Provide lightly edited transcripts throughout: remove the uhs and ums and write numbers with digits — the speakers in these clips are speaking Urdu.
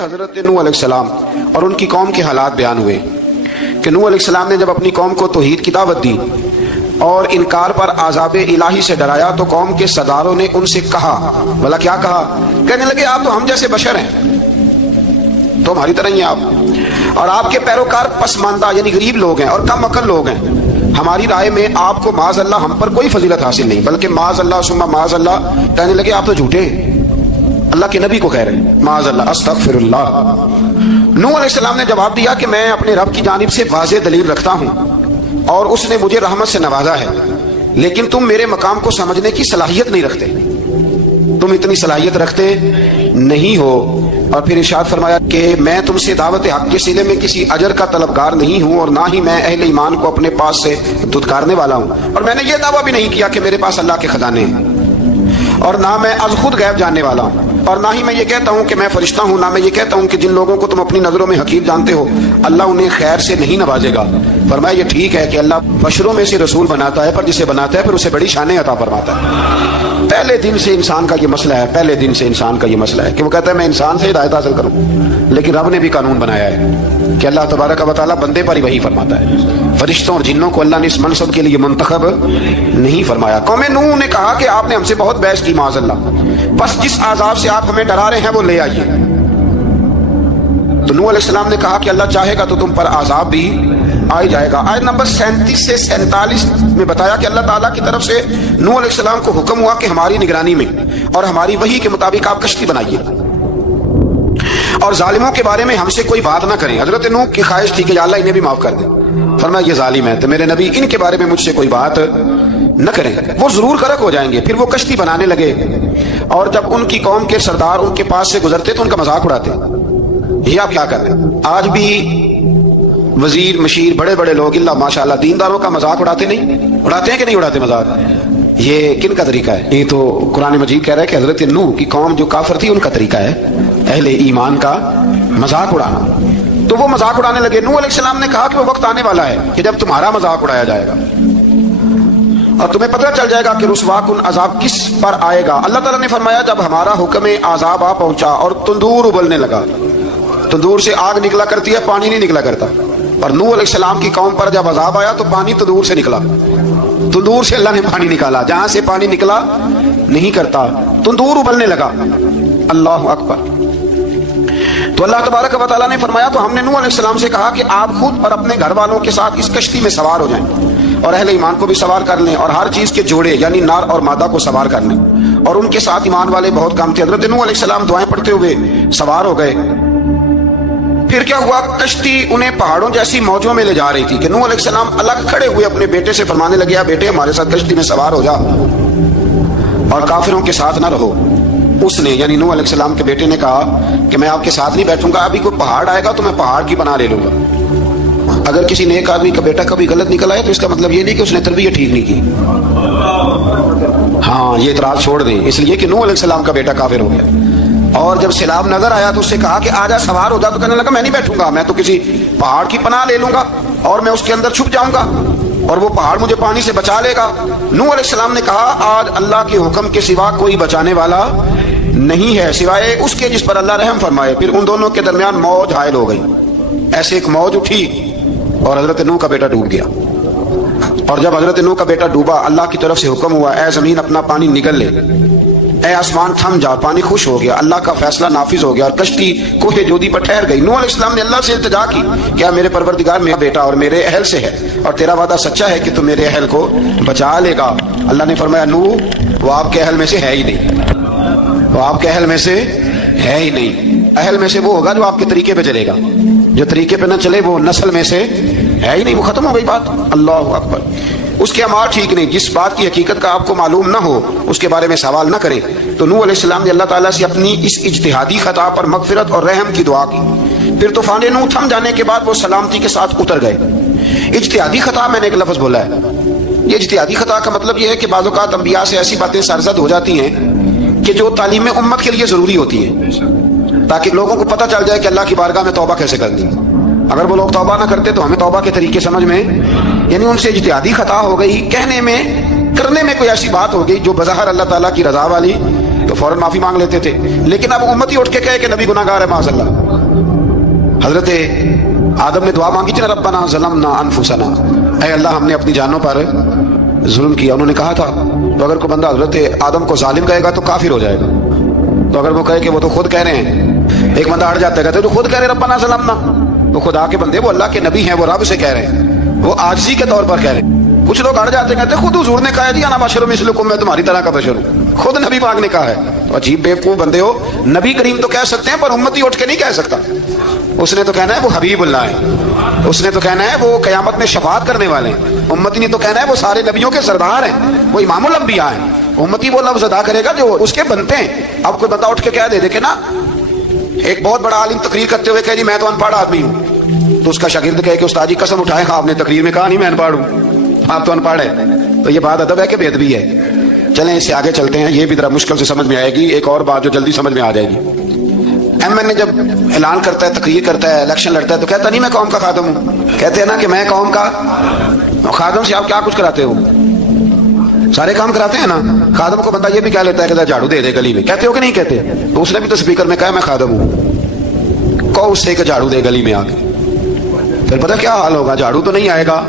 حضرت نوح علیہ السلام اور ان کی قوم کے حالات بیان ہوئے کہ نوح علیہ السلام نے جب اپنی قوم کو توحید کی دعوت دی اور انکار پر عذاب الہی سے ڈرایا تو قوم کے سرداروں نے ان سے کہا، بھلا کیا کہا؟ کہنے لگے آپ تو ہم جیسے بشر ہیں، تو ہماری طرح ہی ہیں آپ، اور آپ کے پیروکار پسماندہ یعنی غریب لوگ ہیں اور کم عقل لوگ ہیں، ہماری رائے میں آپ کو معاذ اللہ ہم پر کوئی فضیلت حاصل نہیں، بلکہ معاذ اللہ ثم معاذ اللہ۔ کہنے لگے آپ تو جھوٹے ہیں، اللہ کے نبی کو کہہ رہے ہیں معاذ اللہ استغفر اللہ۔ نوح علیہ السلام نے جواب دیا کہ میں اپنے رب کی جانب سے واضح دلیل رکھتا ہوں اور اس نے مجھے رحمت سے نوازا ہے، لیکن تم میرے مقام کو سمجھنے کی صلاحیت نہیں رکھتے، تم اتنی صلاحیت رکھتے نہیں ہو۔ اور پھر ارشاد فرمایا کہ میں تم سے دعوت حق کے سلسلے میں کسی اجر کا طلبگار نہیں ہوں اور نہ ہی میں اہل ایمان کو اپنے پاس سے دھتکارنے والا ہوں، اور میں نے یہ دعویٰ بھی نہیں کیا کہ میرے پاس اللہ کے خزانے ہیں، اور نہ میں از خود غیب جاننے والا ہوں، اور نہ ہی میں یہ کہتا ہوں کہ میں فرشتہ ہوں، نہ میں یہ کہتا ہوں کہ جن لوگوں کو تم اپنی نظروں میں حقیر جانتے ہو اللہ انہیں خیر سے نہیں نوازے گا۔ فرمایا یہ ٹھیک ہے کہ اللہ بشروں میں سے رسول بناتا ہے، پر جسے بناتا ہے پھر اسے بڑی شانیں عطا فرماتا ہے۔ پہلے دن سے انسان کا یہ مسئلہ ہے، پہلے دن سے انسان کا یہ مسئلہ ہے کہ وہ کہتا ہے میں انسان سے ہدایت حاصل کروں، لیکن رب نے بھی قانون بنایا ہے کہ اللہ تبارک و تعالیٰ بندے پر ہی وہی فرماتا ہے، فرشتوں اور جنوں کو اللہ نے اس منصب کے لیے منتخب نہیں فرمایا۔ قوم نوح نے کہا کہ آپ نے ہم سے بہت بحث کی معاذ اللہ، بس جس عذاب سے آپ ہمیں ڈرا رہے ہیں وہ لے آئیے۔ تو نوح علیہ السلام نے کہا کہ اللہ چاہے گا تو تم پر عذاب بھی آ جائے گا۔ آیت نمبر 37 سے 47 میں بتایا کہ اللہ تعالیٰ کی طرف سے نوح علیہ السلام کو حکم ہوا کہ ہماری نگرانی میں اور ہماری وحی کے مطابق آپ کشتی بنائیے اور ظالموں کے بارے میں ہم سے کوئی بات نہ کریں۔ حضرت نوح کی خواہش تھی کہ یا اللہ انہیں بھی معاف کر دیں، فرمایا یہ ظالم ہے تو میرے نبی ان کے بارے میں مجھ سے کوئی بات نہ کریں، وہ ضرور غرق ہو جائیں گے۔ پھر وہ کشتی بنانے لگے اور جب ان کی قوم کے سردار ان کے پاس سے گزرتے تو ان کا مذاق اڑاتے۔ یہ آپ کیا کر رہے ہیں؟ آج بھی وزیر مشیر بڑے بڑے لوگ اللہ ماشاءاللہ دینداروں کا مذاق اڑاتے نہیں؟ اڑاتے ہیں کہ نہیں اڑاتے مذاق؟ یہ کن کا طریقہ ہے؟ یہ تو قرآن مجید کہہ رہا ہے کہ حضرت نوح کی قوم جو کافر تھی ان کا طریقہ ہے اہل ایمان کا مذاق اڑانا۔ تو وہ مذاق اڑانے لگے۔ نوح علیہ السلام نے کہا کہ وہ وقت آنے والا ہے کہ جب تمہارا مذاق اڑایا جائے گا اور تمہیں پتہ چل جائے گا کہ رسوا کن عذاب کس پر آئے گا۔ اللہ تعالیٰ نے فرمایا جب ہمارا حکم عذاب آ پہنچا اور تندور ابلنے لگا، تندور سے آگ نکلا کرتی ہے، پانی نہیں نکلا کرتا، اور نوح علیہ السلام کی قوم پر جب عذاب آیا تو پانی تندور سے نکلا، تندور سے اللہ نے پانی نکالا، جہاں سے پانی نکلا نہیں کرتا، تندور ابلنے لگا۔ اللہ اکبر۔ تو اللہ تبارک و تعالیٰ نے فرمایا تو ہم نے نوح علیہ السلام سے کہا کہ آپ خود اور اپنے گھر والوں کے ساتھ اس کشتی میں سوار ہو جائیں اور اہل ایمان کو بھی سوار کر لیں اور ہر چیز کے جوڑے یعنی نار اور مادہ کو سوار کر لیں، اور ان کے ساتھ ایمان والے بہت کم تھے۔ حضرت نوح علیہ السلام دعائیں پڑھتے ہوئے سوار ہو گئے۔ پھر کیا ہوا؟ کشتی انہیں پہاڑوں جیسی موجوں میں لے جا رہی تھی کہ نوح علیہ السلام الگ کھڑے ہوئے اپنے بیٹے سے فرمانے لگے بیٹے ہمارے ساتھ کشتی میں سوار ہو جا اور کافروں کے ساتھ نہ رہو۔ اس نے یعنی نوح علیہ السلام کے بیٹے نے کہا کہ میں آپ کے ساتھ نہیں بیٹھوں گا، ابھی کوئی پہاڑ آئے گا تو میں پہاڑ کی پناہ لے لوں گا۔ اگر کسی نیک آدمی کا بیٹا کبھی غلط نکل آئے تو اس کا مطلب یہ نہیں کہ اس نے تربیت ٹھیک نہیں کی، ہاں یہ اعتراض چھوڑ دیں، اس لیے کہ نوح علیہ السلام کا بیٹا کافر ہو گیا۔ اور جب سیلاب نظر آیا تو اس سے کہا کہ آجا سوار ہو جا، تو کہنے لگا میں نہیں بیٹھوں گا، میں تو کسی پہاڑ کی پناہ لے لوں گا اور میں اس کے اندر چھپ جاؤں گا اور وہ پہاڑ مجھے پانی سے بچا لے گا۔ نوح علیہ السلام نے کہا آج اللہ کے حکم کے سوا کوئی بچانے والا نہیں ہے سوائے اس کے جس پر اللہ رحم فرمائے۔ پھر ان دونوں کے درمیان موج حائل ہو گئی، ایسے ایک موج اٹھی اور حضرت نوح کا بیٹا ڈوب گیا۔ اور جب حضرت نوح کا بیٹا ڈوبا اللہ کی طرف سے حکم ہوا اے زمین اپنا پانی نگل لے، اے آسمان تھم جا، پانی خوش ہو گیا، اللہ کا فیصلہ نافذ ہو گیا اور کشتی کوہ جودی پر ٹھہر گئی۔ نوح علیہ السلام نے اللہ سے التجا کی کیا میرے پروردگار میرا بیٹا اور میرے اہل سے ہے اور تیرا وعدہ سچا ہے کہ تو میرے اہل کو بچا لے گا۔ اللہ نے فرمایا نوح وہ آپ کے اہل میں سے ہے ہی نہیں، وہ آپ کے اہل میں سے ہے ہی نہیں، اہل میں سے وہ ہوگا جو آپ کے طریقے پہ چلے گا، جو طریقے پہ نہ چلے وہ نسل میں سے ہے ہی نہیں، وہ ختم ہو گئی بات۔ اللہ اکبر۔ اس کے اعمال ٹھیک نہیں، جس بات کی حقیقت کا آپ کو معلوم نہ ہو اس کے بارے میں سوال نہ کریں۔ تو نوح علیہ السلام نے اللہ تعالیٰ سے اپنی اس اجتہادی خطا پر مغفرت اور رحم کی دعا کی۔ پھر طوفان نوح تھم جانے کے بعد وہ سلامتی کے ساتھ اتر گئے۔ اجتہادی خطا میں نے ایک لفظ بولا ہے، یہ اجتہادی خطا کا مطلب یہ ہے کہ بعض اوقات انبیاء سے ایسی باتیں سرزد ہو جاتی ہیں کہ جو تعلیم امت کے لیے ضروری ہوتی ہیں تاکہ لوگوں کو پتہ چل جائے کہ اللہ کی بارگاہ میں توبہ کیسے کرنی ہے۔ اگر وہ لوگ توبہ نہ کرتے تو ہمیں توبہ کے طریقے سمجھ میں یعنی ان سے اجتہادی خطا ہو گئی، کہنے میں کرنے میں کوئی ایسی بات ہو گئی جو بظاہر اللہ تعالیٰ کی رضا والی، تو فوراً معافی مانگ لیتے تھے، لیکن اب امت ہی اٹھ کے کہے کہ نبی گناہ گار ہے معاذ اللہ، حضرت آدم نے دعا مانگی تھی نا، ربنا ظلمنا انفسنا، اے اللہ ہم نے اپنی جانوں پر ظلم کیا. انہوں نے کہا تھا تو اگر کوئی بندہ حضرت آدم کو ظالم کہے گا تو کافر ہو جائے گا. تو اگر وہ کہے کہ وہ تو خود کہہ رہے ہیں، ایک بندہ ہٹ جاتا ہے، کہتے ہیں تو خود کہہ رہے ربنا ظلمنا، تو خدا کے بندے وہ اللہ کے نبی ہیں، وہ رب سے کہہ رہے ہیں، وہ عاجزی کے طور پر کہہ رہے ہیں. کچھ لوگ ہٹ جاتے ہیں، کہتے ہیں خود حضور نے کہا جی انا بشر مثلکم، میں تمہاری طرح کا بشر ہوں، خود نبی پاک نے کہا ہے. تو عجیب بیوقوف بندے ہو، نبی کریم تو کہہ سکتے ہیں پر امتی اٹھ کے نہیں کہہ سکتا. اس نے تو کہنا ہے وہ حبیب اللہ ہے، اس نے تو کہنا ہے وہ قیامت میں شفاعت کرنے والے ہیں. امتی نے تو کہنا ہے وہ سارے نبیوں کے سردار ہیں، وہ امام الانبیاء ہیں. امتی وہ لفظ ادا کرے گا جو اس کے بنتے ہیں. اب کوئی بندہ اٹھ کے کہہ دے کہ نا، ایک بہت بڑا عالم تقریر کرتے ہوئے کہ جی میں تو ان پڑھ آدمی ہوں، تو اس کا شاگرد کہے کہ استاد جی قسم اٹھائے آپ نے تقریر میں کہا نہیں میں ان پڑھ ہوں، آپ تو ان پڑھ ہے. تو یہ بات ادب ہے کہ بے ادبی ہے؟ چلیں اس سے آگے چلتے ہیں، یہ بھی ذرا مشکل سے سمجھ میں آئے گی. ایک اور بات جو جلدی سمجھ میں آ جائے گی، ایم این اے جب اعلان کرتا ہے، تقریر کرتا ہے، الیکشن لڑتا ہے، تو کہتا نہیں میں قوم کا خادم ہوں. کہتے ہیں نا کہ میں قوم کا خادم سے آپ کیا کچھ کراتے ہو؟ سارے کام کراتے ہیں نا. خادم کو بندہ یہ بھی کہہ لیتا ہے کہ جھاڑو دے دے گلی میں، کہتے ہو کہ نہیں کہتے؟ تو اس نے بھی تو اسپیکر میں کہا میں خادم ہوں. کہو اس سے کہ جھاڑو دے گلی میں آ کے، پھر پتہ کیا حال ہوگا؟ جھاڑو تو نہیں آئے گا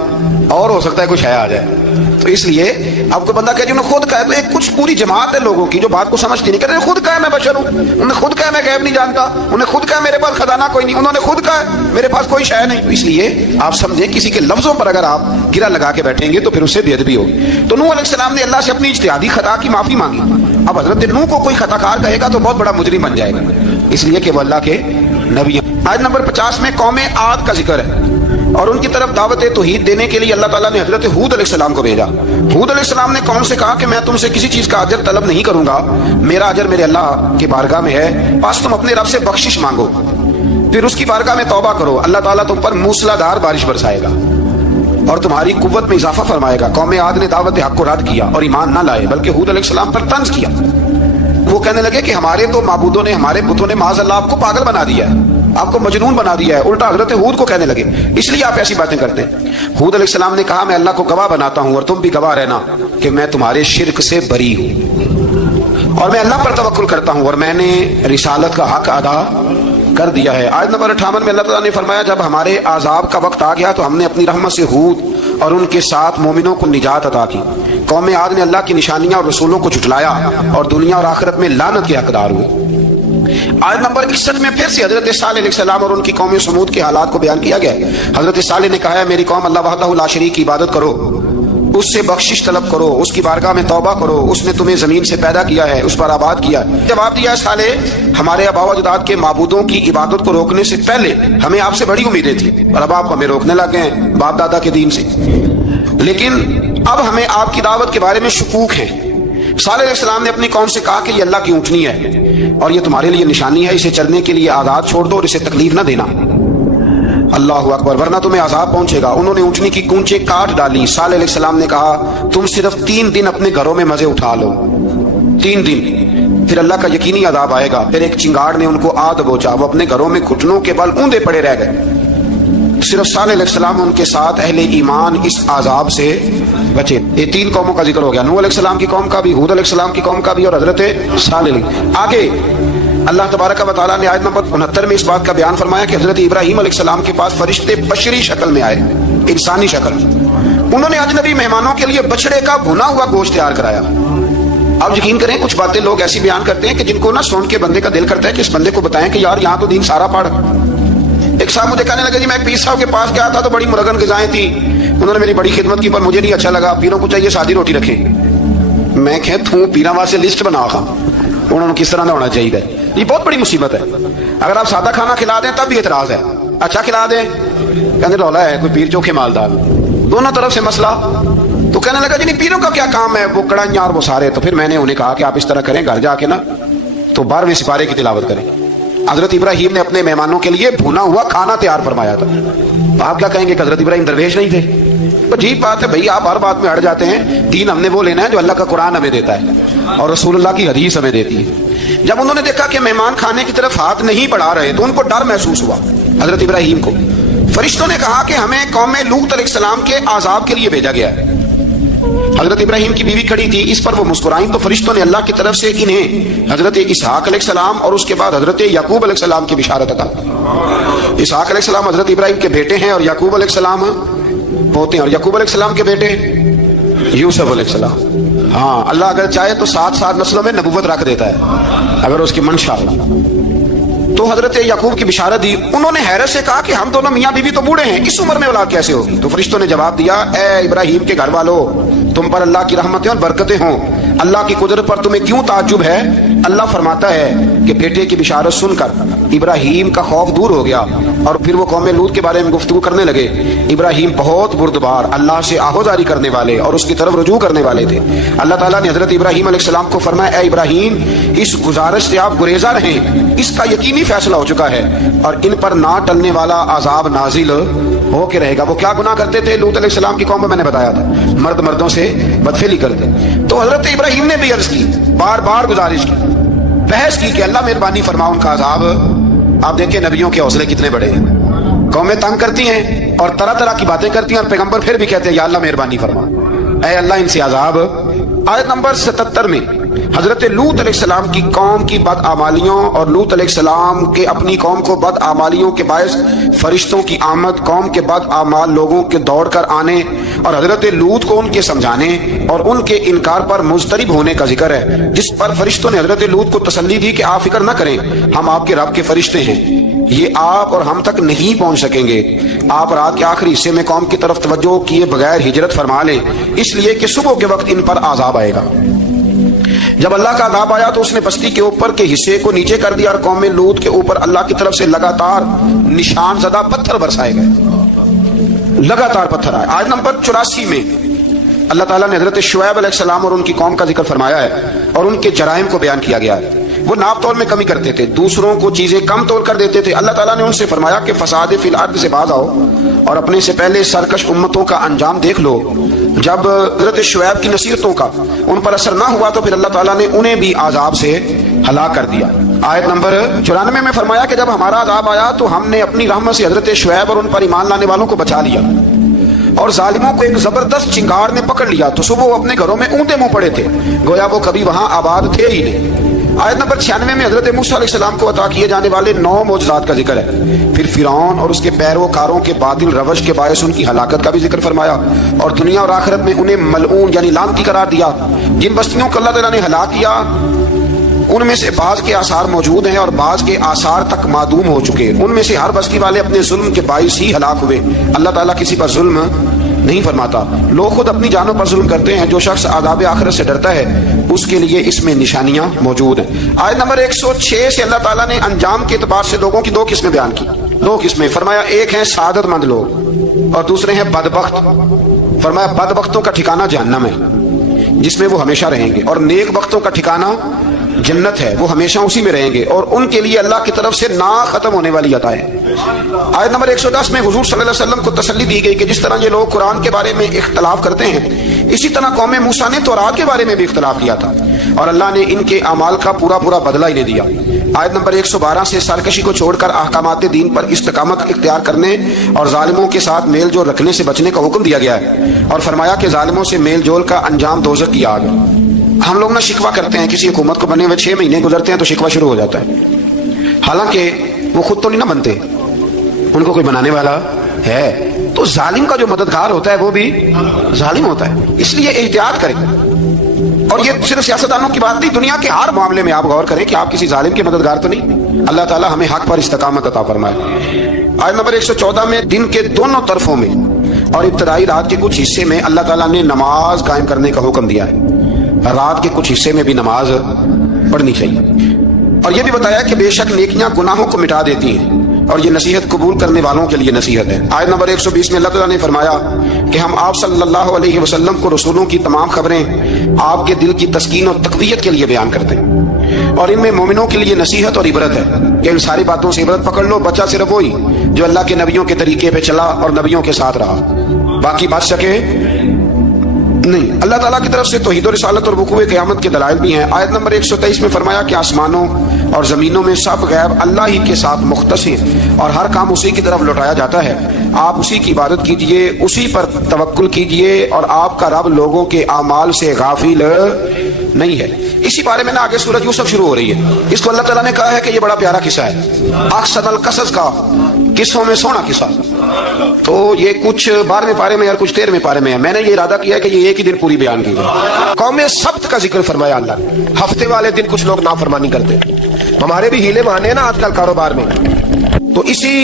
اور ہو سکتا ہے کچھ ہے آ جائے. تو اس لیے اب کوئی بندہ کہ جی انہوں نے خود کہا، تو ایک کچھ پوری جماعت ہے لوگوں کی جو بات کو سمجھتی نہیں، کہتے ہیں خود کہا میں بشر ہوں، انہوں نے خود کہا میں غیب نہیں جانتا، انہوں نے خود کہا میرے پاس خزانہ کوئی نہیں، انہوں نے خود کہا میرے پاس کوئی شے نہیں. اس لیے آپ سمجھیں کسی کے لفظوں پر اگر آپ گرا لگا کے بیٹھیں گے تو پھر اس سے بے ادبی ہوگی. تو نوح علیہ السلام نے اللہ سے اپنی اجتہادی خطا کی معافی مانگی. اب حضرت نوح کو کوئی خطا کار کہے گا تو بہت بڑا مجرم بن جائے گا، اس لیے کہ وہ اللہ کے نبی ہیں. آیت نمبر 50 میں قوم عاد کا ذکر ہے اور ان کی طرف دعوت توحید دینے کے لیے اللہ تعالیٰ نے حضرت ہود علیہ السلام کو بھیجا. ہود علیہ السلام نے قوم سے کہا کہ میں تم سے کسی چیز کا اجر طلب نہیں کروں گا، میرا اجر میرے اللہ کی بارگاہ میں ہے، بس تم اپنے رب سے بخشش مانگو، پھر اس کی بارگاہ میں توبہ کرو، اللہ تعالیٰ تم پر موسلا دھار بارش برسائے گا اور تمہاری قوت میں اضافہ فرمائے گا. قوم عاد نے دعوت حق کو رد کیا اور ایمان نہ لائے، بلکہ ہود علیہ السلام پر طنز کیا. وہ کہنے لگے کہ ہمارے تو معبودوں نے، ہمارے بتوں نے معاذ اللہ آپ کو پاگل بنا دیا ہے، آپ کو مجنون بنا دیا ہے. الٹا حضرت ہود کو کہنے لگے اس لیے آپ ایسی باتیں کرتے ہیں. ہود علیہ السلام نے کہا میں اللہ کو گواہ بناتا ہوں اور تم بھی گواہ رہنا کہ میں تمہارے شرک سے بری ہوں اور میں اللہ پر توکل کرتا ہوں اور میں نے رسالت کا حق ادا کر دیا ہے. آیت نمبر 58 میں اللہ تعالیٰ نے فرمایا جب ہمارے عذاب کا وقت آ گیا تو ہم نے اپنی رحمت سے ہود اور ان کے ساتھ مومنوں کو نجات عطا کی. قوم عاد نے اللہ کی نشانیاں اور رسولوں کو جھٹلایا اور دنیا اور آخرت میں لعنت کے حقدار ہوئے. آیت نمبر 61 میں پھر سے حضرت صالح علیہ السلام اور ان کی قوم سمود کے حالات کو بیان کیا گیا. حضرت صالح نے کہا ہے میری قوم اللہ وحدہ لا شریک کی عبادت کرو، اس سے بخشش طلب کرو، اس کی بارگاہ میں توبہ کرو، اس نے تمہیں زمین سے پیدا کیا ہے، اس پر آباد کیا. جواب دیا صالح ہمارے آباء و اجداد کے معبودوں کی عبادت کو روکنے سے پہلے ہمیں آپ سے بڑی امیدیں تھیں اور اب آپ ہمیں روکنے لگے ہیں باپ دادا کے دین سے، لیکن اب ہمیں آپ کی دعوت کے بارے میں شکوک ہیں. صالح علیہ السلام نے اپنی قوم سے کہا کہ یہ اللہ کی اونٹنی ہے اور یہ تمہارے لیے نشانی ہے، اسے چرنے کے لیے آزاد چھوڑ دو اور اسے تکلیف نہ دینا. اللہ اکبر، ورنہ تمہیں عذاب پہنچے گا. انہوں نے اونٹنی کی کونچیں کاٹ ڈالی. صالح علیہ السلام نے کہا تم صرف 3 دن اپنے گھروں میں مزے اٹھا لو، 3 دن، پھر اللہ کا یقینی عذاب آئے گا. پھر ایک چنگاڑ نے ان کو آ دبوچا، وہ اپنے گھروں میں گھٹنوں کے بل اوندے پڑے رہ گئے. صرف صالح علیہ السلام ان کے ساتھ اہل ایمان اس عذاب سے بچے. یہ 3 قوموں کا ذکر ہو گیا، نوح علیہ السلام کی قوم کا بھی، ہود علیہ السلام کی قوم کا بھی اور حضرت صالح علیہ. آگے اللہ تبارک و تعالیٰ نے آیت نمبر 69 میں اس بات کا بیان فرمایا کہ حضرت ابراہیم علیہ السلام کے پاس فرشتے بشری شکل میں آئے، انسانی شکل. انہوں نے اجنبی مہمانوں کے لیے بچڑے کا بھنا ہوا گوشت تیار کرایا. آپ یقین کریں کچھ باتیں لوگ ایسی بیان کرتے ہیں کہ جن کو نہ سن کے بندے کا دل کرتا ہے کہ اس بندے کو بتائیں کہ یار یہاں تو دین سارا پڑھ. ایک صاحب مجھے کہنے لگے جی میں پیر صاحب کے پاس گیا تھا تو بڑی مرغن غذائیں تھیں، انہوں نے میری بڑی خدمت کی پر مجھے نہیں اچھا لگا، پیروں کو چاہیے سادی روٹی رکھیں. میں کہ تو پیراں واسطے لسٹ بنا خواہ انہوں نے کس طرح کا ہونا چاہیے. یہ بہت بڑی مصیبت ہے. اگر آپ سادہ کھانا کھلا دیں تب بھی اعتراض ہے، اچھا کھلا دیں کہنے رولا ہے کوئی پیر چوکھے مالدار، دونوں طرف سے مسئلہ. تو کہنے لگا جی نہیں پیروں کا کیا کام ہے، وہ کڑائیاں اور وہ سارے. تو پھر میں نے انہیں کہا کہ آپ اس طرح کریں گھر جا کے نا تو 12ویں سپارے کی تلاوت کریں. حضرت ابراہیم نے اپنے مہمانوں کے لیے بھونا ہوا کھانا تیار فرمایا تھا. آپ کیا کہیں گے کہ حضرت ابراہیم درویش نہیں تھے؟ عجیب بات ہے بھائی، آپ ہر بات میں ہٹ جاتے ہیں. دین ہم نے وہ لینا ہے جو اللہ کا قرآن ہمیں دیتا ہے اور رسول اللہ کی حدیث ہمیں دیتی ہے. جب انہوں نے دیکھا کہ مہمان کھانے کی طرف ہاتھ نہیں بڑھا رہے تو ان کو ڈر محسوس ہوا. حضرت ابراہیم کو فرشتوں نے کہا کہ ہمیں قوم لوط علیہ السلام کے عذاب کے لیے بھیجا گیا ہے. حضرت ابراہیم کی بیوی کھڑی تھی، اس پر وہ مسکرائیں تو فرشتوں نے اللہ کی طرف سے انہیں حضرت اسحاق علیہ السلام اور اس کے بعد حضرت یعقوب علیہ السلام کی بشارت عطا۔ اسحاق علیہ السلام حضرت ابراہیم کے بیٹے ہیں اور یعقوب علیہ السلام پوتے ہیں، اور یعقوب علیہ السلام کے بیٹے یوسف علیہ السلام۔ ہاں، اللہ اگر چاہے تو 7 نسلوں میں نبوت رکھ دیتا ہے اگر اس کی منشا ہو۔ تو حضرت یعقوب کی بشارت دی، انہوں نے حیرت سے کہا کہ ہم دونوں میاں بیوی تو بوڑھے ہیں، اس عمر میں اولاد کیسے ہوگی؟ تو فرشتوں نے جواب دیا، اے ابراہیم کے گھر والوں، تم پر اللہ کی رحمتیں اور برکتیں ہوں، اللہ کی قدرت پر تمہیں کیوں تعجب ہے؟ اللہ فرماتا ہے کہ بیٹے کی بشارت سن کر ابراہیم کا خوف دور ہو گیا اور پھر وہ قوم لوط کے بارے میں گفتگو کرنے لگے۔ ابراہیم بہت بردبار، اللہ سے آہوازاری کرنے والے اور اس کی طرف رجوع کرنے والے تھے۔ اللہ تعالیٰ نے حضرت ابراہیم علیہ السلام کو فرمایا، اے ابراہیم، اس گزارش سے آپ گریزہ رہیں، اس کا یقینی فیصلہ ہو چکا ہے اور ان پر نہ ٹلنے والا عذاب نازل ہو کے رہے گا۔ وہ کیا گناہ کرتے تھے؟ لوط علیہ السلام کی قوم میں نے بتایا تھا، مرد مردوں سے بدفعلی کرتے۔ تو حضرت ابراہیم نے بھی عرض کی، بار بار گزارش کی، بحث کی کہ اللہ مہربانی فرما ان کا عذاب۔ آپ دیکھیں نبیوں کے حوصلے کتنے بڑے ہیں، قومیں تنگ کرتی ہیں اور طرح طرح کی باتیں کرتی ہیں اور پیغمبر پھر بھی کہتے ہیں یا اللہ مہربانی فرما، اے اللہ ان سے عذاب۔ آیت نمبر 77 میں حضرت لوط علیہ السلام کی قوم کی بدعمالیوں اور لوط علیہ السلام کے اپنی قوم کو بدعمالیوں کے باعث فرشتوں کی آمد، قوم کے بدعمال لوگوں کے دوڑ کر آنے اور حضرت لوط کو ان کے سمجھانے اور ان کے انکار پر مضطرب ہونے کا ذکر ہے، جس پر فرشتوں نے حضرت لوط کو تسلی دی کہ آپ فکر نہ کریں، ہم آپ کے رب کے فرشتے ہیں، یہ آپ اور ہم تک نہیں پہنچ سکیں گے۔ آپ رات کے آخری حصے میں قوم کی طرف توجہ کیے بغیر ہجرت فرما لیں، اس لیے کہ صبح کے وقت ان پر عذاب آئے گا۔ جب اللہ کا عذاب آیا تو اس نے بستی کے اوپر کے حصے کو نیچے کر دیا اور قوم لوط کے اوپر اللہ کی طرف سے لگاتار نشان زدہ پتھر برسائے گئے، لگاتار پتھر آئے۔ آیت نمبر 84 میں اللہ تعالیٰ نے حضرت شعیب علیہ السلام اور ان کی قوم کا ذکر فرمایا ہے اور ان کے جرائم کو بیان کیا گیا ہے۔ وہ ناپ تول میں کمی کرتے تھے، دوسروں کو چیزیں کم تول کر دیتے تھے۔ اللہ تعالیٰ نے ان سے فرمایا کہ فساد فی الارض سے باز آؤ اور اپنے سے پہلے سرکش امتوں کا انجام دیکھ لو۔ جب حضرت شعیب کی نصیحتوں کا ان پر اثر نہ ہوا تو پھر اللہ تعالیٰ نے انہیں بھی عذاب سے ہلاک کر دیا۔ آیت نمبر 94 میں فرمایا کہ جب ہمارا عذاب آیا تو ہم نے اپنی رحمت سے حضرت شعیب اور ان پر ایمان لانے والوں کو بچا لیا اور ظالموں کو ایک زبردست چنگار نے پکڑ لیا تو صبح وہ اپنے گھروں میں اونٹے منہ پڑے تھے، گویا وہ کبھی وہاں آباد تھے ہی نہیں۔ آیت نمبر 96 میں حضرت موسیٰ علیہ السلام کو عطا کیے جانے والے 9 معجزات کا ذکر ہے۔ پھر فرعون اور اس کے پیروکاروں کے باطل روش کے باعث ان کی ہلاکت کا بھی ذکر فرمایا اور دنیا اور آخرت میں انہیں ملعون یعنی لعنتی قرار دیا۔ جن بستیوں کو اللہ تعالیٰ نے ہلاک کیا ان میں سے بعض کے آثار موجود ہیں اور بعض کے آثار تک معدوم ہو چکے، ان میں سے ہر بستی والے اپنے ظلم کے باعث ہی ہلاک ہوئے۔ اللہ تعالیٰ کسی پر ظلم نہیں فرماتا، لوگ خود اپنی جانوں پر ظلم کرتے ہیں۔ جو شخص عذاب آخرت سے ڈرتا ہے اس کے لیے اس میں نشانیاں موجود ہیں۔ آیت نمبر 106 سے اللہ تعالیٰ نے انجام کے اعتبار سے لوگوں کی 2 قسمیں بیان کی، 2 قسمیں فرمایا، ایک ہے سعادت مند لوگ اور دوسرے ہیں بدبخت۔ فرمایا بدبختوں کا ٹھکانہ جہنم ہے جس میں وہ ہمیشہ رہیں گے، اور نیک بختوں کا ٹھکانہ جنت ہے، وہ ہمیشہ اسی میں رہیں گے اور ان کے لیے اللہ کی طرف سے نا ختم ہونے والی عطا ہے۔ آیت نمبر 110 میں حضور صلی اللہ علیہ وسلم کو تسلی دی گئی کہ جس طرح یہ لوگ قرآن کے بارے میں اختلاف کرتے ہیں اسی طرح قوم موسیٰ نے تورات کے بارے میں بھی اختلاف کیا تھا اور اللہ نے ان کے اعمال کا پورا بدلہ انہیں دیا۔ آیت نمبر 112 سے سرکشی کو چھوڑ کر احکامات دین پر استقامت اختیار کرنے اور ظالموں کے ساتھ میل جول رکھنے سے بچنے کا حکم دیا گیا ہے اور فرمایا کہ ظالموں سے میل جول کا انجام دوزخ کی آگ۔ ہم لوگ نہ شکوہ کرتے ہیں، کسی حکومت کو بنے ہوئے 6 مہینے گزرتے ہیں تو شکوہ شروع ہو جاتا ہے، حالانکہ وہ خود تو نہیں نہ بنتے، ان کو کوئی بنانے والا ہے۔ تو ظالم کا جو مددگار ہوتا ہے وہ بھی ظالم ہوتا ہے، اس لیے احتیاط کریں۔ اور یہ صرف سیاستدانوں کی بات نہیں، دنیا کے ہر معاملے میں آپ غور کریں کہ آپ کسی ظالم کے مددگار تو نہیں۔ اللہ تعالیٰ ہمیں حق پر استقامت عطا فرمائے۔ آیت نمبر 114 میں دن کے دونوں طرفوں میں اور ابتدائی رات کے کچھ حصے میں اللہ تعالیٰ نے نماز قائم کرنے کا حکم دیا ہے، رات کے کچھ حصے میں بھی نماز پڑھنی چاہیے، اور یہ بھی بتایا کہ بے شک نیکیاں گناہوں کو مٹا دیتی ہیں اور یہ نصیحت قبول کرنے والوں کے لیے نصیحت ہے۔ آیت نمبر 120 میں اللہ تعالیٰ نے فرمایا کہ ہم آپ صلی اللہ علیہ وسلم کو رسولوں کی تمام خبریں آپ کے دل کی تسکین اور تقویت کے لیے بیان کرتے ہیں اور ان میں مومنوں کے لیے نصیحت اور عبرت ہے کہ ان ساری باتوں سے عبرت پکڑ لو۔ بچہ صرف وہی جو اللہ کے نبیوں کے طریقے پہ چلا اور نبیوں کے ساتھ رہا، باقی بچ سکے نہیں، اللہ تعالیٰ کی طرف سے توحید و رسالت اور وقوع قیامت کے دلائل بھی ہیں۔ آیت نمبر 123 میں فرمایا کہ آسمانوں اور زمینوں میں سب غیب اللہ ہی کے ساتھ مختص ہیں اور ہر کام اسی کی طرف لوٹایا جاتا ہے۔ آپ اسی کی عبادت کیجئے، اسی پر توکل کیجئے، اور آپ کا رب لوگوں کے اعمال سے غافل نہیں ہے۔ اسی بارے میں آگے سورۃ یوسف شروع ہو رہی ہے۔ اس کو اللہ تعالیٰ نے کہا ہے کہ یہ بڑا پیارا قصہ ہے، احسن القصص کا، قصوں میں سونا قصہ۔ تو یہ کچھ 12ویں پارے میں اور کچھ 13ویں پارے میں ہے۔ میں نے یہ ارادہ کیا ہے کہ یہ ایک ہی دن پوری بیان کی جائے۔ قوم سبت کا ذکر فرمایا اللہ نے، ہفتے والے دن کچھ لوگ نافرمانی کرتے، ہمارے بھی ہیلے بہانے ہیں نا آج کل کاروبار میں۔ تو اسی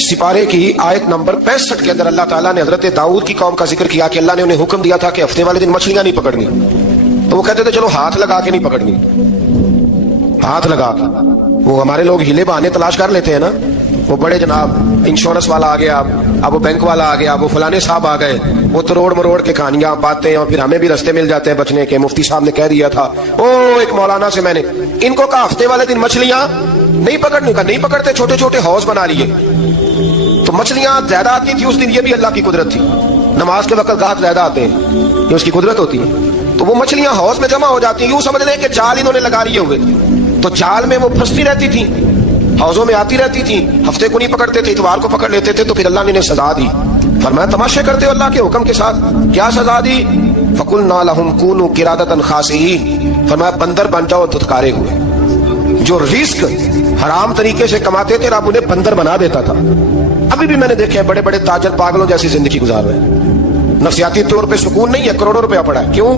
سپارے کی آیت نمبر 65 کے اندر اللہ تعالیٰ نے حضرت داؤد کی قوم کا ذکر کیا کہ اللہ نے انہیں حکم دیا تھا کہ ہفتے والے دن مچھلیاں نہیں پکڑنی، تو وہ کہتے تھے چلو ہاتھ لگا کے نہیں پکڑنی، ہاتھ لگا کے۔ وہ ہمارے لوگ ہیلے بہانے تلاش کر لیتے ہیں نا، وہ بڑے جناب انشورنس والا آ گیا، اب وہ بینک والا آ گیا، وہ فلانے صاحب آ گئے، وہ تروڑ مروڑ کے کہانیاں باتیں، اور پھر ہمیں بھی رستے مل جاتے ہیں بچنے کے۔ مفتی صاحب نے کہہ دیا تھا، ایک مولانا سے میں نے ان کو کہا ہفتے والے دن مچھلیاں نہیں پکڑنے کا، نہیں پکڑتے، چھوٹے چھوٹے حوض بنا لیے۔ تو مچھلیاں زیادہ آتی تھی اس دن، یہ بھی اللہ کی قدرت تھی۔ نماز کے وقت گاہک زیادہ آتے ہیں، یہ اس کی قدرت ہوتی ہے۔ تو وہ مچھلیاں حوض میں جمع ہو جاتی ہیں، یوں سمجھ لیں کہ جال انہوں نے لگا لیے ہوئے، تو جال میں وہ پھنستی رہتی تھی، حوضوں میں آتی رہتی تھی۔ ہفتے کو نہیں پکڑتے تھے، اتوار کو پکڑ لیتے تھے، تو پھر اللہ نے انہیں سزا دی۔ فرمایا تماشے کرتے ہو اللہ کے حکم کے ساتھ، کیا سزا دی؟ فَقُلْنَا لَهُمْ كُونُوا قِرَادَةً خَاسِئِينَ، فرمایا بندر بن جاؤ دھتکارے ہوئے۔ جو رزق حرام طریقے سے کماتے تھے رب انہیں بندر بنا دیتا تھا۔ ابھی بھی میں نے دیکھے بڑے بڑے تاجر پاگلوں جیسی زندگی گزار رہے ہیں، نفسیاتی طور پہ سکون نہیں ہے، کروڑوں روپیہ پڑا ہے۔ کیوں؟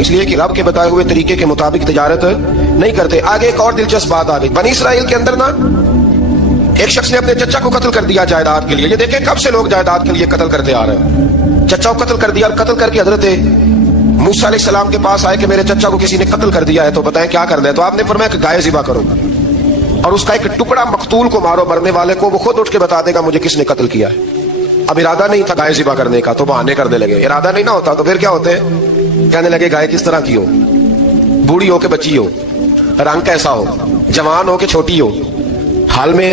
اس لیے کہ رب کے بتائے ہوئے طریقے کے مطابق تجارت نہیں کرتے۔ آگے ایک اور دلچسپ بات آ گئی، بنی اسرائیل کے اندر نا ایک شخص نے اپنے چچا کو قتل کر دیا جائیداد کے لیے۔ یہ دیکھیں کب سے لوگ جائیداد کے لیے قتل کرتے آ رہے ہیں۔ چچا کو قتل کر دیا، اور قتل کر کے حضرت موسیٰ علیہ السلام کے پاس آئے کہ میرے چچا کو کسی نے قتل کر دیا ہے، تو بتائیں کیا کرنا ہے؟ تو آپ نے فرمایا کہ گائے ذبح کرو، اور اس کا ایک ٹکڑا مقتول کو مارو، مرنے والے کو، وہ خود اٹھ کے بتا دے گا مجھے کس نے قتل کیا ہے۔ اب ارادہ نہیں تھا گائے ذبح کرنے کا، تو بہانے کرنے لگے۔ ارادہ نہیں نہ ہوتا تو پھر کیا ہوتے ہیں؟ کہنے لگے گائے کس طرح کی ہو، بوڑھی ہو کہ بچی ہو، رنگ کیسا ہو، جوان ہو کہ چھوٹی ہو، حال میں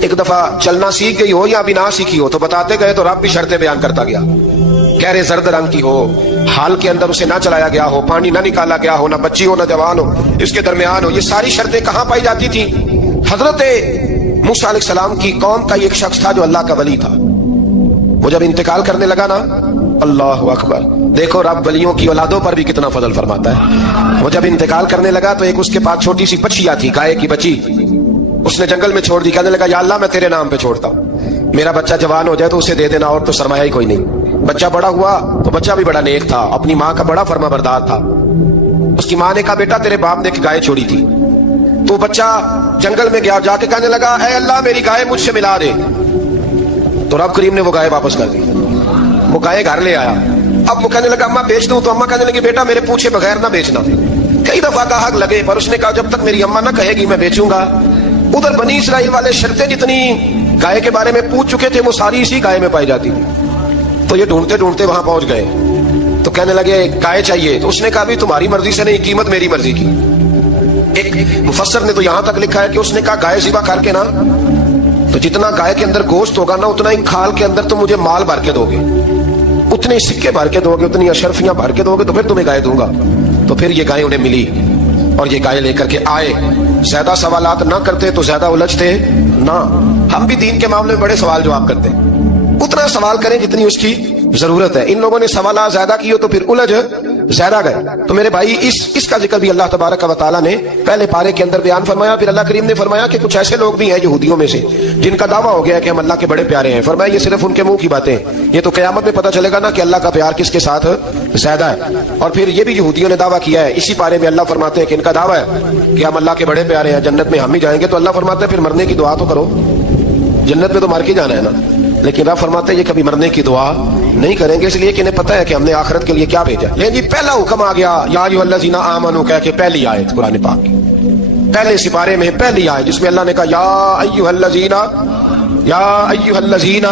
ایک دفعہ چلنا سیکھ گئی ہو یا ابھی نہ سیکھی ہو۔ تو بتاتے گئے تو رب بھی شرطیں بیان کرتا گیا، گہرے زرد رنگ کی ہو، حال کے اندر اسے نہ چلایا گیا ہو، پانی نہ نکالا گیا ہو، نہ بچی ہو نہ جوان ہو، اس کے درمیان ہو۔ یہ ساری شرطیں کہاں پائی جاتی تھی؟ حضرت موسیٰ علیہ السلام کی قوم کا ایک شخص تھا جو اللہ کا ولی تھا۔ وہ جب انتقال کرنے لگا نا، اللہ اکبر، دیکھو رب ولیوں کی اولادوں پر بھی کتنا فضل فرماتا ہے۔ وہ جب انتقال کرنے لگا تو ایک اس کے پاس چھوٹی سی بچیا تھی، گائے کی بچی، اس نے جنگل میں چھوڑ دی۔ کہنے لگا یا اللہ میں تیرے نام پہ چھوڑتا ہوں، میرا بچہ جوان ہو جائے تو اسے دے دینا، اور تو سرمایہ ہی کوئی نہیں۔ بچہ بڑا ہوا تو بچہ بھی بڑا نیک تھا، اپنی ماں کا بڑا فرما بردار تھا۔ اس کی ماں نے کہا بیٹا تیرے باپ نے ایک گائے چھوڑی تھی۔ تو بچہ جنگل میں گیا، جا کے کہنے لگا اے اللہ میری گائے مجھ سے ملا دے۔ تو رب کریم نے وہ گائے واپس کر دی، وہ گائے گھر لے آیا۔ اب وہ کہنے لگا اماں بیچ دوں، تو اماں کہنے لگی بیٹا میرے پوچھے بغیر نہ بیچنا۔ کئی دفعہ گاہک لگے پر اس نے کہا جب تک میری اماں نہ کہے گی میں بیچوں گا۔ ادھر بنی اسرائیل والے شرطیں جتنی گائے کے بارے میں پوچھ چکے تھے وہ ساری اسی گائے میں پائی جاتی تھی۔ تو یہ ڈھونڈتے ڈھونڈتے وہاں پہنچ گئے، تو کہنے لگے گائے چاہیے۔ تو اس نے کہا بھی تمہاری مرضی سے نہیں، قیمت میری مرضی کی۔ ایک مفسر نے تو یہاں تک لکھا ہے کہ اس نے کہا گائے ذبح کر کے نا، تو جتنا گائے کے اندر گوشت ہوگا نا اتنا ہی کھال کے اندر تم مجھے مال بھر کے دو گے، اتنے سکے بھر کے دو گے، اتنی اشرفیاں بھر کے دو گے، تو پھر تمہیں گائے دوں گا۔ تو پھر یہ گائے انہیں ملی اور یہ گائے لے کر کے آئے۔ زیادہ سوالات نہ کرتے تو زیادہ الجھتے نہ۔ ہم بھی دین کے معاملے میں بڑے سوال جواب کرتے ہیں، اتنا سوال کریں جتنی اس کی ضرورت ہے۔ ان لوگوں نے سوالات زیادہ کیے تو پھر الجھ زیادہ گئے۔ تو میرے بھائی اس کا ذکر بھی اللہ تبارک و تعالیٰ نے پہلے پارے کے اندر بیان فرمایا۔ پھر اللہ کریم نے فرمایا کہ کچھ ایسے لوگ بھی ہیں یہودیوں میں سے جن کا دعویٰ ہو گیا کہ ہم اللہ کے بڑے پیارے ہیں۔ فرمایا یہ صرف ان کے منہ کی باتیں، یہ تو قیامت میں پتہ چلے گا نا کہ اللہ کا پیار کس کے ساتھ زیادہ ہے۔ اور پھر یہ بھی یہودیوں نے دعویٰ کیا ہے، اسی پارے میں اللہ فرماتے ہیں کہ ان کا دعویٰ ہے کہ ہم اللہ کے بڑے پیارے ہیں، جنت میں ہم ہی جائیں گے۔ تو اللہ فرماتا ہے پھر مرنے کی دعا تو کرو، جنت میں تو مر کے جانا ہے نا۔ لیکن رب فرماتے ہیں یہ کبھی مرنے کی دعا نہیں کریں گے، اس لیے کہ انہیں پتہ ہے کہ ہم نے آخرت کے لیے کیا بھیجا۔ لیکن جی پہلا حکم آ گیا یا ایھا الذین آمنوا کہہ کے، پہلی آیت قرآن پاک کی پہلے سپارے میں پہلی آیت جس میں اللہ نے کہا یا ایھا الذین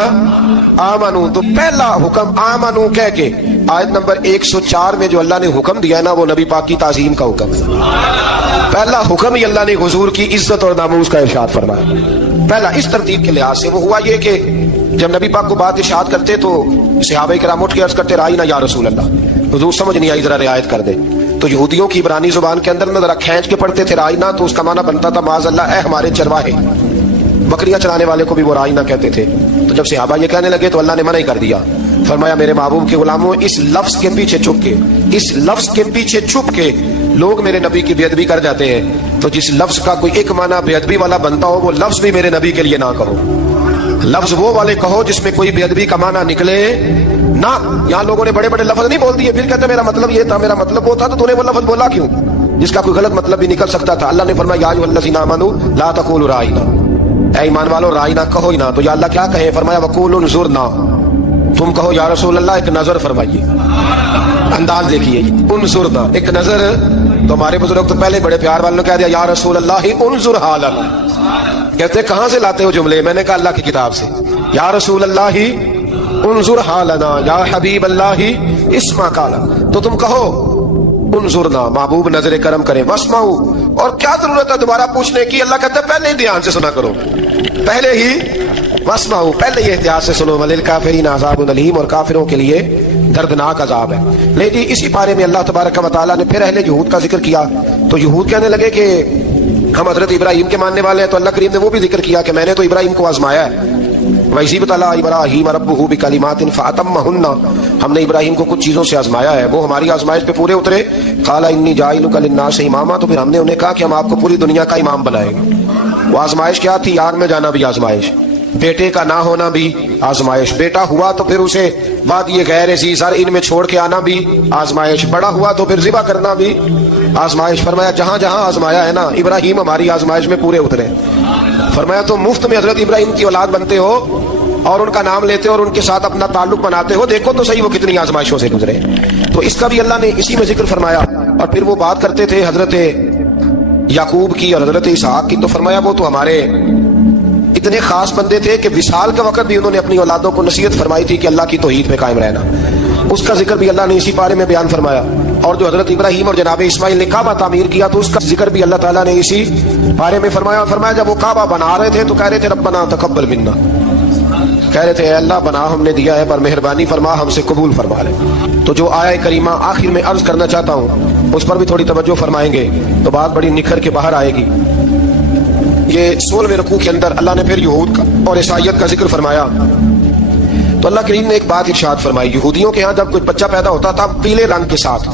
آمنوا، تو پہلا حکم آمنوا کہہ کے آیت نمبر 104 میں جو اللہ نے حکم دیا ہے نا وہ نبی پاک کی تعظیم کا حکم ہے۔ پہلا حکم ہی اللہ نے حضور کی عزت اور ناموس کا ارشاد فرمایا۔ پہلا اس ترتیب کے لحاظ سے وہ ہوا یہ کہ جب نبی پاک کو بات ارشاد کرتے تو صحابہ کرام اٹھ کے عرض کرتے رائینا یا رسول اللہ، حضور سمجھ نہیں آئی ذرا رعایت کر دے. تو یہودیوں کی عبرانی زبان کے اندر ذرا کھینچ کے پڑھتے تھے رائنا، تو اس کا معنی بنتا تھا معاذ اللہ اے ہمارے چرواہے. بکریاں چرانے والے کو بھی وہ رائنا کہتے تھے. تو جب صحابہ یہ کہنے لگے تو اللہ نے منع ہی کر دیا. فرمایا میرے محبوب کے غلاموں، اس لفظ کے پیچھے چھپ کے لوگ میرے نبی کی بے ادبی کر جاتے ہیں. تو جس لفظ کا کوئی ایک معنی بے ادبی والا بنتا ہو وہ لفظ بھی میرے نبی کے لیے نہ کہو. لفظ وہ والے کہو جس میں کوئی بے ادبی کا معنی نکلے نہ. یہاں لوگوں نے بڑے بڑے لفظ نہیں بول دیے پھر کہتے میرا مطلب یہ تھا، میرا مطلب وہ تھا، تو نے وہ لفظ بولا کیوں جس کا کوئی غلط مطلب بھی نکل سکتا تھا. اللہ نے فرمایا یا ایھا الذین آمنوا لا تقولوا رائنا، اے ایمان والو رائنا کہو ہی نہ. تو یا اللہ کیا کہے؟ فرمایا وقولوا انظرنا، تم کہو یا رسول اللہ ایک نظر فرمائیے. انداز دیکھیے انظرنا ایک نظر. تو ہمارے بزرگ تو پہلے بڑے پیار والوں نے کہہ دیا یا رسول اللہ انظر حالنا. کہتے کہاں سے لاتے ہو جملے؟ میں نے کہا اللہ کی کتاب سے. یا رسول اللہ انظر حالنا یا حبیب اللہ اسمع قالا. تو تم کہو انظرنا، محبوب نظر کرم کرے. واسمعوا، اور کیا ضرورت ہے دوبارہ پوچھنے کی؟ اللہ کہتا ہے پہلے ہی دھیان سے سنا کرو، پہلے ہی واسمعوا، پہلے ہی احتیاط سے سنو. وللکافرین عذاب الیم، اور کافروں کے لیے دردناک عذاب ہے. لیکن اسی پارے میں اللہ تبارک و تعالیٰ نے پھر اہل یہود کا ذکر کیا. تو یہود کہنے لگے کہ ہم حضرت ابراہیم کے ماننے والے ہیں. تو اللہ کریم نے وہ بھی ذکر کیا کہ میں نے تو ابراہیم کو آزمایا ہے. وَإِذِ ابْتَلَىٰ إِبْرَاهِيمَ رَبُّهُ بِكَلِمَاتٍ فَأَتَمَّهُنَّ، ہم نے ابراہیم کو کچھ چیزوں سے آزمایا ہے، وہ ہماری آزمائش پہ پورے اترے. قَالَ إِنِّي جَاعِلُكَ لِلنَّاسِ إِمَامًا، تو پھر ہم نے انہیں کہا کہ ہم آپ کو پوری دنیا کا امام بنائیں گے. وہ آزمائش کیا تھی؟ آگ میں جانا بھی آزمائش، بیٹے کا نہ ہونا بھی آزمائش، بیٹا ہوا تو پھر اسے وادی غیر ذی زرع ان میں چھوڑ کے آنا بھی آزمائش، بڑا ہوا تو پھر ذبح کرنا بھی آزمائش. فرمایا جہاں جہاں آزمایا ہے نا ابراہیم ہماری آزمائش میں پورے اترے. فرمایا تو مفت میں حضرت ابراہیم کی اولاد بنتے ہو اور ان کا نام لیتے ہو اور ان کے ساتھ اپنا تعلق بناتے ہو، دیکھو تو صحیح وہ کتنی آزمائشوں سے گزرے. تو اس کا بھی اللہ نے اسی میں ذکر فرمایا. اور پھر وہ بات کرتے تھے حضرت یعقوب کی اور حضرت اسحاق کی. تو فرمایا وہ تو ہمارے اتنے خاص بندے تھے کہ وصال کے وقت بھی انہوں نے اپنی اولادوں کو نصیحت فرمائی تھی کہ اللہ کی توحید پہ قائم رہنا. اس کا ذکر بھی اللہ نے اسی بارے میں بیان فرمایا. اور جو حضرت ابراہیم اور جناب اسماعیل نے کعبہ تعمیر کیا تو اس کا ذکر بھی اللہ تعالیٰ نے اسی بارے میں فرمایا. فرمایا جب وہ کعبہ بنا رہے تھے تو کہہ رہے تھے ربنا تقبل منا، کہہ رہے تھے اے اللہ بنا ہم نے دیا ہے پر مہربانی فرما ہم سے قبول فرما لے. تو جو آیہ کریمہ آخر میں عرض کرنا چاہتا ہوں اس پر بھی تھوڑی توجہ فرمائیں گے تو بات بڑی نکھر کے باہر آئے گی. یہ 16ویں رکوع کے اندر اللہ نے پھر یہود کا اور عیسائیت کا ذکر فرمایا. تو اللہ کریم نے ایک بات ارشاد فرمائی. یہودیوں کے ہاں جب کوئی بچہ پیدا ہوتا تھا پیلے رنگ کے ساتھ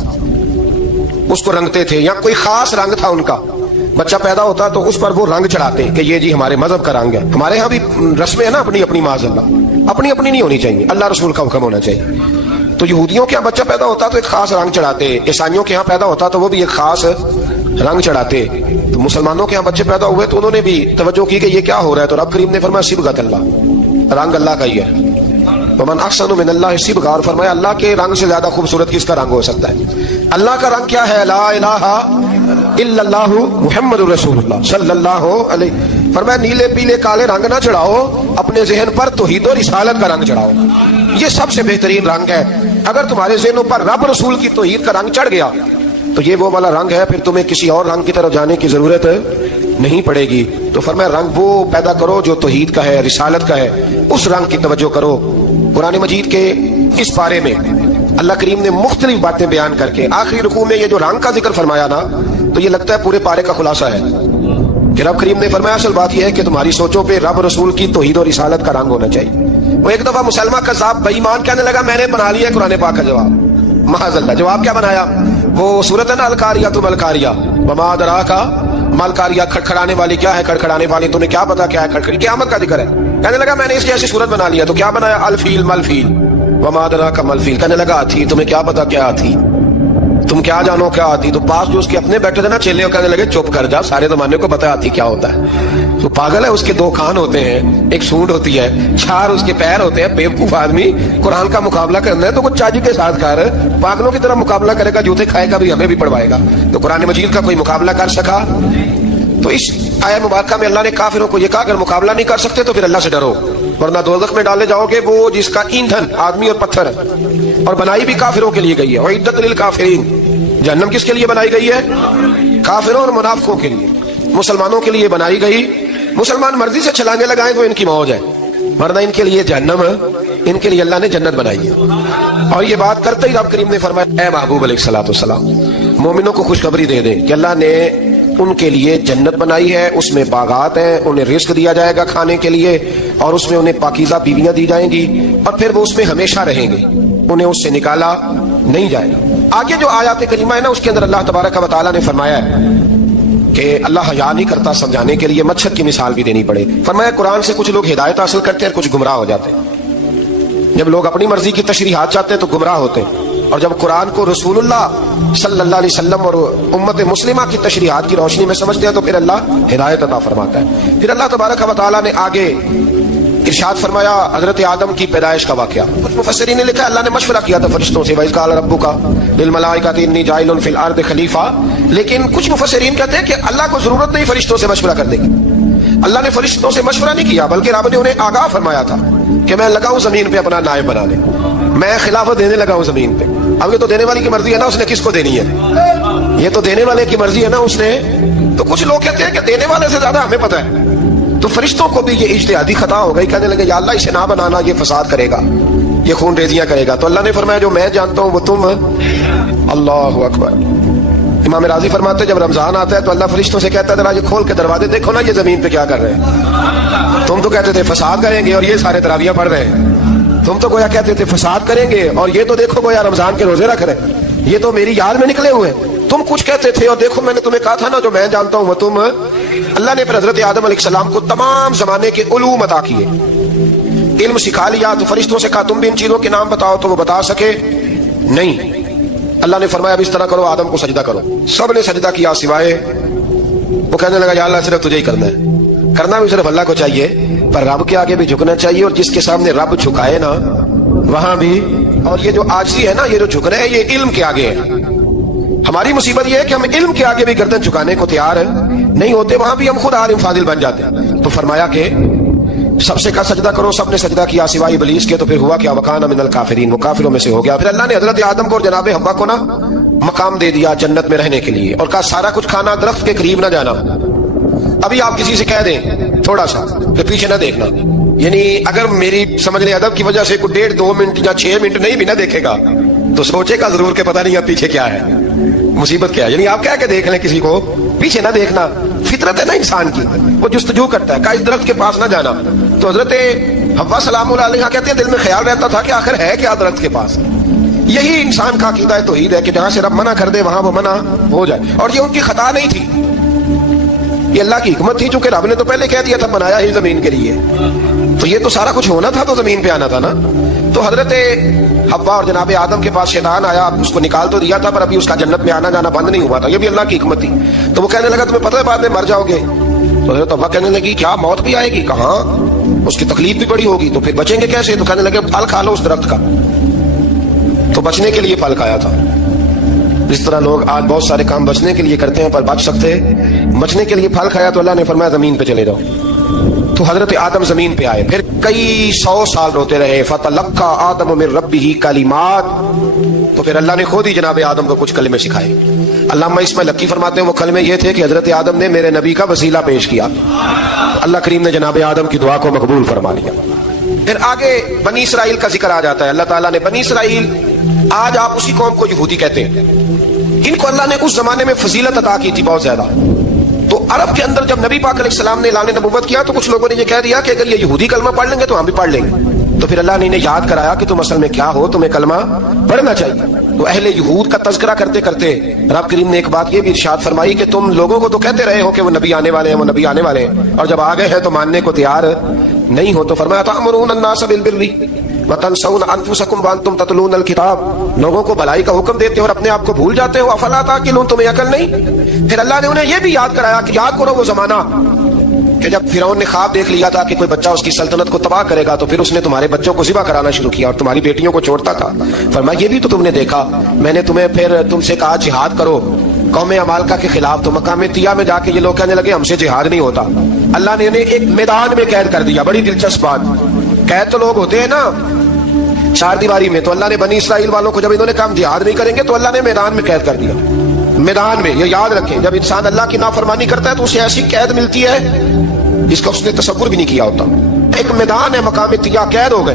اس کو رنگتے تھے، یا کوئی خاص رنگ تھا ان کا. بچہ پیدا ہوتا تو اس پر وہ رنگ چڑھاتے کہ یہ جی ہمارے مذہب کا رنگ ہے. ہمارے ہاں بھی رسمیں ہیں نا اپنی اپنی، معاذ اللہ اپنی اپنی نہیں ہونی چاہیے، اللہ رسول کا حکم ہونا چاہیے. تو یہودیوں کے ہاں بچہ پیدا ہوتا تو ایک خاص رنگ چڑھاتے، عیسائیوں کے ہاں پیدا ہوتا تو وہ بھی ایک خاص رنگ چڑھاتے. تو مسلمانوں کے ہاں بچے پیدا ہوئے تو انہوں نے بھی توجہ کی کہ یہ کیا ہو رہا ہے. تو رب کریم نے فرمایا صبغۃ اللہ، رنگ اللہ کا ہی ہے. ومن احسن من اللہ صبغہ، اور فرمایا اللہ کے رنگ سے زیادہ خوبصورت کس کا رنگ ہو سکتا ہے. اللہ کا رنگ کیا ہے؟ لا الہ الا اللہ محمد رسول اللہ صلی اللہ علیہ. فرمایا نیلے پیلے کالے رنگ نہ چڑھاؤ، اپنے ذہن پر توحید و رسالت کا رنگ چڑھاؤ. یہ سب سے بہترین رنگ ہے. اگر تمہارے ذہنوں پر رب رسول کی توحید کا رنگ چڑھ گیا تو یہ وہ والا رنگ ہے، پھر تمہیں کسی اور رنگ کی طرف جانے کی ضرورت نہیں پڑے گی. تو فرمایا رنگ وہ پیدا کرو جو توحید کا ہے، رسالت کا ہے، اس رنگ کی توجہ کرو. قرآن مجید کے اس بارے میں اللہ کریم نے مختلف باتیں بیان کر کے آخری رکوع میں یہ جو رنگ کا ذکر فرمایا نا تو یہ لگتا ہے پورے پارے کا خلاصہ ہے کہ رب کریم نے فرمایا اصل بات یہ ہے کہ تمہاری سوچوں پہ رب رسول کی توحید اور رسالت کا رنگ ہونا چاہیے. وہ ایک دفعہ مسلمہ کذاب بے ایمان کہنے لگا میں نے بنا لیا قرآن پاک کا جواب. معاذ اللہ، جواب کیا بنایا؟ وہ سورۃ ہے نا القاریہ ملقاریہ وما ادراک ملقاریہ، کھڑکھڑانے والی کیا ہے؟ کھڑکھڑانے والی تمہیں کیا پتا کیا ہے؟ کھڑکھڑی قیامت کا ذکر ہے. کہنے لگا میں نے اس کی ایسی صورت بنا لیا. تو کیا بنایا؟ الفیل ملفیل وما ادراک ملفیل. کہنے لگا ہاتھی، تمہیں کیا پتا کیا ہاتھی، تم کیا جانو کیا ہاتھی. تو پاس جو اس کے اپنے بیٹھے تھے نا چیلے، کہنے لگے چپ کر جا، سارے زمانے کو پتا ہاتھی کیا ہوتا ہے. تو پاگل ہے، اس کے 2 کان ہوتے ہیں، ایک سونڈ ہوتی ہے، 4 اس کے پیر ہوتے ہیں. بیوقوف آدمی قرآن کا مقابلہ کرنا ہے تو وہ چاجی کے ساتھ کر پاگلوں کی طرح مقابلہ کرے گا، جوتے کھائے گا بھی، ہمیں بھی پڑھوائے گا. تو قرآن مجید کا کوئی مقابلہ کر سکا؟ تو اس آیہ مبارکہ میں اللہ نے کافروں کو یہ کہا اگر مقابلہ نہیں کر سکتے تو پھر اللہ سے ڈرو ورنہ دوزخ میں ڈالے جاؤ گے، وہ جس کا ایندھن آدمی اور پتھر ہے، اور بنائی بھی کافروں کے لیے گئی ہے. وعدت للکافرین، جہنم کس کے لیے بنائی گئی ہے؟ کافروں اور منافقوں کے لیے. مسلمانوں کے لیے بنائی گئی. مسلمان مرضی سے چھلانگے لگائیں تو ان کی موج ہے، ورنہ ان کے لیے جہنم ان کے لیے اللہ نے جنت بنائی ہے. اور یہ بات کرتے ہی رب کریم نے فرمایا اے محبوب علیہ الصلوۃ والسلام مومنوں کو خوشخبری دے دیں کہ اللہ نے ان کے لیے جنت بنائی ہے, اس میں باغات ہیں, انہیں رزق دیا جائے گا کھانے کے لیے, اور اس میں انہیں پاکیزہ بیویاں دی جائیں گی, اور پھر وہ اس میں ہمیشہ رہیں گے, انہیں اس سے نکالا نہیں جائے گا. آگے جو آیات کریمہ ہے نا اس کے اندر اللہ تبارک و تعالیٰ نے فرمایا ہے کہ اللہ حیا نہیں کرتا سمجھانے کے لیے مچھر کی مثال بھی دینی پڑے. فرمایا قرآن سے کچھ لوگ ہدایت حاصل کرتے ہیں اور کچھ گمراہ ہو جاتے ہیں. جب لوگ اپنی مرضی کی تشریحات چاہتے ہیں تو گمراہ ہوتے ہیں, اور جب قرآن کو رسول اللہ صلی اللہ علیہ وسلم اور امت مسلمہ کی تشریحات کی روشنی میں سمجھتے ہیں تو پھر اللہ ہدایت عطا فرماتا ہے. پھر اللہ تبارک و تعالیٰ نے آگے ارشاد فرمایا حضرت آدم کی پیدائش کا واقعہ. کچھ مفسرین نے لکھا اللہ نے مشورہ کیا تھا فرشتوں سے وَإِذْ قَالَ رَبُّكَ لِلْمَلَائِكَةِ إِنِّي جَاعِلٌ فِي الْأَرْضِ خَلِيفَةً, لیکن کچھ مفسرین کہتے ہیں کہ اللہ کو ضرورت نہیں فرشتوں سے مشورہ کرنے کی. اللہ نے فرشتوں سے مشورہ نہیں کیا بلکہ رب نے انہیں آگاہ فرمایا تھا کہ میں لگا ہوں زمین پہ اپنا نائب بنانے, میں خلافت دینے لگا ہوں زمین پہ. اب یہ تو دینے والے کی مرضی ہے نا اس نے کس کو دینی ہے, یہ تو دینے والے کی مرضی ہے نا اس نے. تو کچھ لوگ کہتے ہیں کہ دینے والے سے زیادہ ہمیں پتہ ہے. تو فرشتوں کو بھی یہ اجتہادی خطا ہو گئی, کہنے لگے یا اللہ اسے نہ بنانا, یہ فساد کرے گا, یہ خون ریزیاں کرے گا. تو اللہ نے فرمایا جو میں جانتا ہوں وہ تم. اللہ اکبر. امام راضی فرماتے جب رمضان آتا ہے تو اللہ فرشتوں سے کہتا ہے ذرا یہ کھول کے دروازے دیکھو نا یہ زمین پہ کیا کر رہے ہیں. تم تو کہتے تھے فساد کریں گے اور یہ سارے تراویح پڑھ رہے ہیں. تم تو گویا کہتے تھے فساد کریں گے اور یہ تو دیکھو گویا رمضان کے روزے رکھ رہے ہیں. یہ تو میری یاد میں نکلے ہوئے. تم کچھ کہتے تھے اور دیکھو میں نے تمہیں کہا تھا نا جو میں جانتا ہوں وہ تم. اللہ نے پھر حضرت آدم علیہ السلام کو تمام زمانے کے علوم عطا کیے, علم سکھا لیا. تو فرشتوں سے کہا تم بھی ان چیزوں کے نام بتاؤ, تو وہ بتا سکے نہیں. اللہ نے فرمایا اب اس طرح کرو آدم کو سجدہ کرو. سب نے سجدہ کیا سوائے وہ. کہنے لگا یا اللہ صرف تجھے ہی کرنا ہے. کرنا بھی صرف اللہ کو چاہیے پر رب کے آگے بھی جھکنا چاہیے, اور جس کے سامنے رب جھکائے نا وہاں بھی. اور یہ جو عاجزی ہے نا یہ جو جھک رہے ہیں یہ علم کے آگے ہے. ہماری مصیبت یہ ہے کہ ہم علم کے آگے بھی گردن جھکانے کو تیار نہیں ہوتے, وہاں بھی ہم خود عالم فاضل بن جاتے ہیں. تو فرمایا کہ سب سے کہا سجدہ کرو, سب نے سجدہ کیا سوائے ابلیس کے. تو پھر ہوا کیا وکان من الکافرین, وہ کافروں میں سے ہو گیا. پھر اللہ نے حضرت آدم کو اور جناب حوا کو نا مقام دے دیا جنت میں رہنے کے لیے, اور کہا سارا کچھ کھانا, درخت کے قریب نہ جانا. ابھی آپ کسی سے کہہ دیں تھوڑا سا کہ پیچھے نہ دیکھنا, یعنی اگر میری سمجھنے ادب کی وجہ سے کوئی 1.5-2 منٹ یا 6 منٹ نہیں بھی نہ دیکھے گا تو سوچے گا ضرور کہ پتہ نہیں اب پیچھے کیا ہے, مصیبت کیا ہے. یعنی آپ کہہ کے دیکھ لیں کسی کو پیچھے نہ دیکھنا, فطرت ہے نا انسان کی, وہ جستجو کرتا ہے کہ اس درخت کے پاس نہ جانا. تو حضرت حوا سلام اللہ علیہ کہتے ہیں دل میں خیال رہتا تھا کہ آخر ہے کیا درخت کے پاس. یہی انسان کا عقیدہ توحید ہے کہ جہاں سے رب منع کر دے وہاں وہ منع ہو جائے. اور یہ ان کی خطا نہیں تھی, یہ اللہ کی حکمت تھی, چونکہ رب نے تو پہلے کہہ دیا تھا بنایا ہی زمین کے لیے, تو یہ تو سارا کچھ ہونا تھا تو زمین پہ آنا تھا نا. تو حضرت حوا اور جناب آدم کے پاس شیطان آیا, اس کو نکال تو دیا تھا پر ابھی اس کا جنت میں آنا جانا بند نہیں ہوا تھا, یہ بھی اللہ کی حکمت تھی. تو وہ کہنے لگا تمہیں پتہ ہے بعد میں مر جاؤ گے. تو حضرت حوا کہنے لگی کیا موت بھی آئے گی, کہاں, اس کی تکلیف بھی بڑی ہوگی, تو پھر بچیں گے کیسے. تو کہنے لگے پھل کھا لو اس درخت کا. تو بچنے کے لیے پھل کھایا تھا. جس طرح لوگ آج بہت سارے کام بچنے کے لیے کرتے ہیں پر بچ سکتے, بچنے کے لیے پھل کھایا. تو اللہ نے فرمایا زمین پہ چلے جاؤ. تو حضرت آدم زمین پہ آئے, پھر کئی 100 سال روتے رہے. فتلقى آدم من ربه کلمات, تو پھر اللہ نے خود ہی جناب آدم کو کچھ کلمے سکھائے. علامہ اسماعیل حقی فرماتے ہیں وہ کلمے یہ تھے کہ حضرت آدم نے میرے نبی کا وسیلہ پیش کیا, اللہ کریم نے جناب آدم کی دعا کو مقبول فرما لیا. پھر آگے بنی اسرائیل کا ذکر آ جاتا ہے. اللہ تعالیٰ نے بنی اسرائیل, آج آپ اسی قوم کو یہودی کہتے ہیں, ان کو اللہ نے اس زمانے میں فضیلت عطا کی تھی بہت زیادہ. تو عرب کے اندر جب نبی پاک علیہ السلام نے اعلان نبوت کیا تو کچھ لوگوں نے یہ کہہ دیا کہ اگر یہ یہودی کلمہ پڑھ لیں گے تو ہم بھی پڑھ لیں گے. تو پھر اللہ نے انہیں یاد کرایا کہ تم اصل میں کیا ہو, تمہیں کلمہ پڑھنا چاہیے. تو اہل یہود کا تذکرہ کرتے کرتے رب کریم نے ایک بات یہ بھی ارشاد فرمائی کہ تم لوگوں کو تو کہتے رہے ہو کہ وہ نبی آنے والے ہیں, وہ نبی آنے والے ہیں, اور جب آ گئے ہیں تو ماننے کو تیار نہیں ہو. تو فرمایا تأمرون الناس بالبر وتنسون انفسکم وانتم تتلون الکتاب, لوگوں کو بھلائی کا حکم دیتے ہو اور اپنے آپ کو بھول جاتے ہو. افلا تعقلون, تمہیں عقل نہیں. پھر اللہ نے انہیں یہ بھی یاد کرایا کہ یاد کرو وہ زمانہ کہ جب فرعون نے خواب دیکھ لیا تھا کہ کوئی بچہ اس کی سلطنت کو تباہ کرے گا, تو پھر اس نے تمہارے بچوں کو ذبح کرانا شروع کیا اور تمہاری بیٹیوں کو چھوڑتا تھا. فرمایا یہ بھی تو تم نے دیکھا, میں نے تمہیں پھر تم سے کہا جہاد کرو قوم عمالقہ کے خلاف, تو مقام طیہ میں جا کے یہ لوگ کہنے لگے ہم سے جہاد نہیں ہوتا. اللہ نے انہیں ایک میدان میں قید کر دیا. بڑی دلچسپ بات, قید تو لوگ ہوتے ہیں نا چار دیواری میں, تو اللہ نے بنی اسرائیل والوں کو جب انہوں نے کہا جہاد نہیں کریں گے تو اللہ نے میدان میں قید کر دیا. میدان میں, یہ یاد رکھیں, جب انسان اللہ کی نافرمانی کرتا ہے تو اسے ایسی قید ملتی ہے جس کا اس نے تصور بھی نہیں کیا ہوتا. ایک میدان ہے مقام طیہ, قید ہو گئے,